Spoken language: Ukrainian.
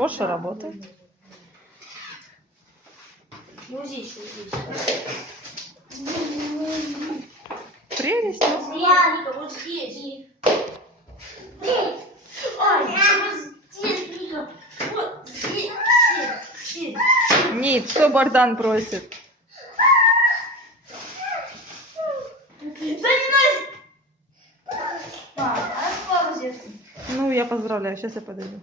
Хорошая работа. Ну здесь, вот здесь. Прелесть, ну. Ника, вот здесь. Ай, вот здесь, Ника. Вот здесь. Здесь. Нет, что Богдан просит? Да не надо. Мама, она впала в зеркало. Ну, я поздравляю, сейчас я подойду.